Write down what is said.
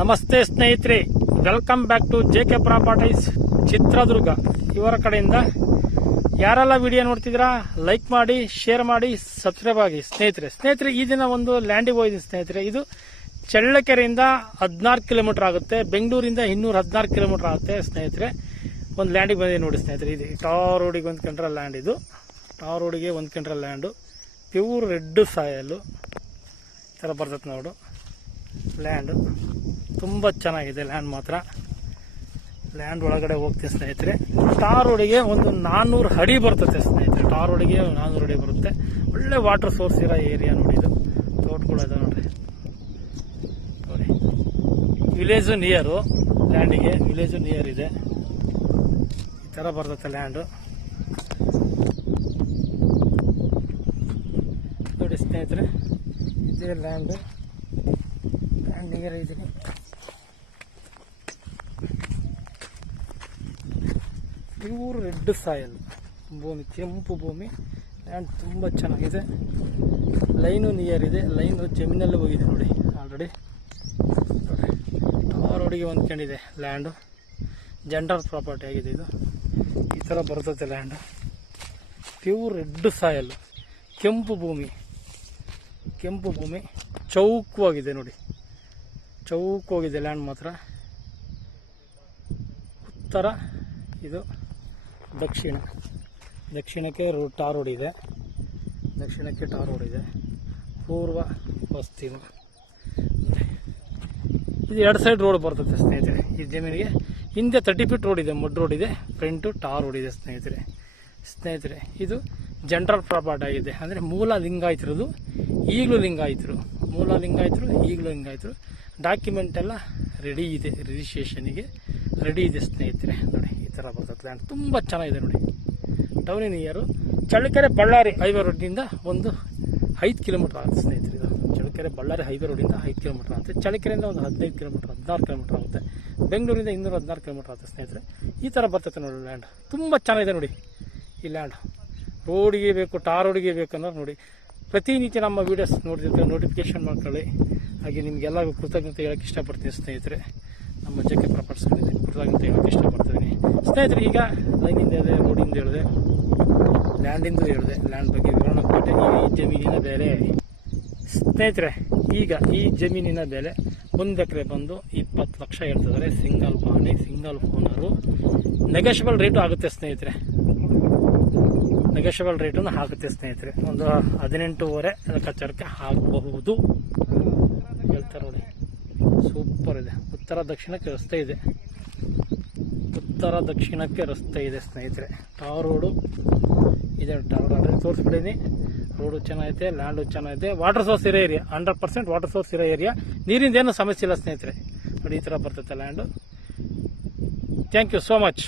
ನಮಸ್ತೆ ಸ್ನೇಹಿತರೆ, welcome back to JK properties Chitradurga. ಇವರ ಕಡೆಯಿಂದ ಯಾರೆಲ್ಲ ವಿಡಿಯೋ ನೋಡ್ತಿದ್ರಾ ಲೈಕ್ ಮಾಡಿ, ಶೇರ್ ಮಾಡಿ, ಸಬ್ಸ್ಕ್ರೈಬ್ ಆಗಿ. ಸ್ನೇಹಿತರೆ ಈ ದಿನ ಒಂದು ಲ್ಯಾಂಡಿಗೆ ಹೋಗಿದ್ದೀನಿ ಸ್ನೇಹಿತರೆ. ಇದು ಚಳ್ಳಕೆರೆಯಿಂದ 16 ಕಿಲೋಮೀಟರ್ ಆಗುತ್ತೆ, ಬೆಂಗಳೂರಿಂದ 216 ಕಿಲೋಮೀಟರ್ ಆಗುತ್ತೆ ಸ್ನೇಹಿತರೆ. ಒಂದು ಲ್ಯಾಂಡಿಗೆ ಬಂದಿದೆ ನೋಡಿ ಸ್ನೇಹಿತರೆ. ಇದು ಟಾರ್ ರೋಡಿಗೆ ಹೊಂದ್ಕೊಂಡ್ರೆ ಲ್ಯಾಂಡ್, ಇದು ಟಾರ್ ರೋಡಿಗೆ ಹೊಂದ್ಕೊಂಡ್ರೆ ಲ್ಯಾಂಡು. ಪ್ಯೂರ್ ರೆಡ್ ಸಾಯಲ್ಲು ಈ ಥರ ಬರ್ತದೆ ನೋಡು ಲ್ಯಾಂಡು. ತುಂಬ ಚೆನ್ನಾಗಿದೆ ಲ್ಯಾಂಡ್ ಮಾತ್ರ. ಲ್ಯಾಂಡ್ ಒಳಗಡೆ ಹೋಗ್ತೀವಿ ಸ್ನೇಹಿತರೆ. ಟಾರ್ ರೋಡಿಗೆ ಒಂದು 400 ಅಡಿ ಬರ್ತದೆ ಸ್ನೇಹಿತರೆ. ಟಾರ್ ರೋಡಿಗೆ 400 ಅಡಿ ಬರುತ್ತೆ. ಒಳ್ಳೆ ವಾಟರ್ ಸೋರ್ಸ್ ಇರೋ ಏರಿಯಾ ನೋಡಿ ಇದು. ತೋಟಗಳು ಇದೆ ನೋಡ್ರಿ. ನೋಡಿ ವಿಲೇಜು ನಿಯರು ಲ್ಯಾಂಡಿಗೆ, ವಿಲೇಜು ನಿಯರ್ ಇದೆ. ಈ ಥರ ಬರ್ತದೆ ಲ್ಯಾಂಡು ನೋಡಿ ಸ್ನೇಹಿತರೆ. ಇದೇ ಲ್ಯಾಂಡು. ಲ್ಯಾಂಡಿಗೆ ಇದ್ದೀನಿ. ಪ್ಯೂರ್ ರೆಡ್ ಸಾಯಲ್ ಭೂಮಿ, ಕೆಂಪು ಭೂಮಿ. ಲ್ಯಾಂಡ್ ತುಂಬ ಚೆನ್ನಾಗಿದೆ. ಲೈನು ನಿಯರ್ ಇದೆ. ಲೈನು ಜಮೀನಲ್ಲಿ ಹೋಗಿದೆ ನೋಡಿ ಆಲ್ರೆಡಿ. ನೋಡಿ ಟಾರ್ ರೋಡಿಗೆ ಹೊಂದ್ಕೊಂಡಿದೆ ಲ್ಯಾಂಡು. ಜನರಲ್ ಪ್ರಾಪರ್ಟಿ ಆಗಿದೆ ಇದು. ಈ ಥರ ಬರ್ತದೆ ಲ್ಯಾಂಡು. ಪ್ಯೂರ್ ರೆಡ್ ಸಾಯಲ್, ಕೆಂಪು ಭೂಮಿ. ಕೆಂಪು ಭೂಮಿ ಚೌಕವಾಗಿದೆ ನೋಡಿ. ಚೌಕೋಗಿದೆ ಲ್ಯಾಂಡ್ ಮಾತ್ರ. ಉತ್ತರ, ಇದು ದಕ್ಷಿಣ. ದಕ್ಷಿಣಕ್ಕೆ ಟಾರ್ ರೋಡ್ ಇದೆ. ದಕ್ಷಿಣಕ್ಕೆ ಟಾರ್ ರೋಡ್ ಇದೆ. ಪೂರ್ವ ಪಶ್ಚಿಮ. ಇದು 2 ಸೈಡ್ ರೋಡ್ ಬರ್ತದೆ ಸ್ನೇಹಿತರೆ. ಈ ಜಮೀನಿಗೆ ಹಿಂದೆ 30 ಫೀಟ್ ರೋಡ್ ಇದೆ, ಮಡ್ ರೋಡ್ ಇದೆ. ಫ್ರಂಟು ಟಾರ್ ರೋಡ್ ಇದೆ ಸ್ನೇಹಿತರೆ. ಇದು ಜನರಲ್ ಪ್ರಾಪರ್ಟಿ ಆಗಿದೆ. ಅಂದರೆ ಮೂಲ ಲಿಂಗಾಯತರದು, ಈಗಲೂ ಲಿಂಗಾಯತರು. ಮೂಲ ಲಿಂಗಾಯತರು, ಈಗಲೂ ಲಿಂಗಾಯತರು. ಡಾಕ್ಯುಮೆಂಟ್ ಎಲ್ಲ ರೆಡಿ ಇದೆ, ರಿಜಿಸ್ಟ್ರೇಷನಿಗೆ ರೆಡಿ ಇದೆ ಸ್ನೇಹಿತರೆ. ನೋಡಿ ಈ ಥರ ಬರ್ತದೆ ಲ್ಯಾಂಡ್. ತುಂಬ ಚೆನ್ನಾಗಿದೆ ನೋಡಿ. Town near Challakere Ballari highway ರೋಡಿಂದ ಒಂದು 5 ಕಿಲೋಮೀಟರ್ ಆಗುತ್ತೆ ಸ್ನೇಹಿತರೆ. ಇದು ಚಳ್ಳಕೆರೆ ಬಳ್ಳಾರಿ ಹೈವೇ ರೋಡಿಂದ 5 ಕಿಲೋಮೀಟರ್ ಆಗುತ್ತೆ. ಚಳ್ಳಕೆರೆಯಿಂದ ಒಂದು 15 ಕಿಲೋಮೀಟರ್, 16 ಕಿಲೋಮೀಟರ್ ಆಗುತ್ತೆ. ಬೆಂಗಳೂರಿಂದ 216 ಕಿಲೋಮೀಟರ್ ಆಗುತ್ತೆ ಸ್ನೇಹಿತರೆ. ಈ ಥರ ಬರ್ತದೆ ನೋಡಿ ಲ್ಯಾಂಡ್. ತುಂಬ ಚೆನ್ನಾಗಿದೆ ನೋಡಿ ಈ ಲ್ಯಾಂಡ್. ರೋಡಿಗೆ ಬೇಕು, ಟಾರ್ ರೋಡಿಗೆ ಬೇಕು ಅನ್ನೋರು ನೋಡಿ. ಪ್ರತಿನಿತ್ಯ ನಮ್ಮ ವೀಡಿಯೋಸ್ ನೋಡ್ತಿದ್ರೆ ನೋಟಿಫಿಕೇಶನ್ ಮಾಡ್ಕೊಳ್ಳಿ. ಹಾಗೆ ನಿಮಗೆಲ್ಲರಿಗೂ ಕೃತಜ್ಞತೆ ಹೇಳೋಕ್ಕೆ ಇಷ್ಟಪಡ್ತೀನಿ ಸ್ನೇಹಿತರೆ. ನಮ್ಮ ಜೆಕೆ ಪ್ರಾಪರ್ಟೀಸ್ ಕೃತಜ್ಞತೆ ಹೇಳೋಕ್ಕೆ ಇಷ್ಟಪಡ್ತೀನಿ ಸ್ನೇಹಿತರೆ. ಈಗ ಲೈನಿಂದ ಹೇಳಿದೆ, ರೋಡಿಂದ ಹೇಳಿದೆ, ಲ್ಯಾಂಡಿಂದು ಹೇಳಿದೆ. ಲ್ಯಾಂಡ್ ಬಗ್ಗೆ ವಿವರಣ ಕೊಟ್ಟೆ. ಈ ಜಮೀನಿನ ಬೆಲೆ ಸ್ನೇಹಿತರೆ, ಈಗ ಈ ಜಮೀನಿನ ಬೆಲೆ 1 ಎಕರೆ ಬಂದು 20 ಲಕ್ಷ ಹೇಳ್ತಿದ್ದಾರೆ. ಸಿಂಗಲ್ ಪಾಣಿ, ಸಿಂಗಲ್ ಓನರು. ನೆಗೋಷಿಯಬಲ್ ರೇಟು ಆಗುತ್ತೆ ಸ್ನೇಹಿತರೆ. ನೆಗೋಷಿಯಬಲ್ ರೇಟನ್ನು ಆಗುತ್ತೆ ಸ್ನೇಹಿತರೆ. ಒಂದು 18.5 ಲೆಕ್ಕಾಚಾರಕ್ಕೆ ಆಗಬಹುದು ಹೇಳ್ತಾರೆ ನೋಡಿ. ಸೂಪರ್ ಇದೆ. ಉತ್ತರ ದಕ್ಷಿಣಕ್ಕೆ ರಸ್ತೆ ಇದೆ. ಉತ್ತರ ದಕ್ಷಿಣಕ್ಕೆ ರಸ್ತೆ ಇದೆ ಸ್ನೇಹಿತರೆ. ಟಾರ್ ರೋಡು ಇದೆ. ಟಾರ್ ರೋಡ್ ಆಲ್ರೆಡಿ ತೋರಿಸ್ಬಿಡೀನಿ. ರೋಡು ಚೆನ್ನಾಗಿದೆ, ಲ್ಯಾಂಡು ಚೆನ್ನಾಗಿದೆ. ವಾಟರ್ ಸೋರ್ಸ್ ಇರೋ ಏರಿಯಾ, 100% ವಾಟರ್ ಸೋರ್ಸ್ ಇರೋ ಏರಿಯಾ. ನೀರಿಂದ ಏನು ಸಮಸ್ಯೆ ಇಲ್ಲ ಸ್ನೇಹಿತರೆ. ನೋಡಿ ಈ ಥರ ಬರ್ತೈತೆ ಲ್ಯಾಂಡು. Thank you so much.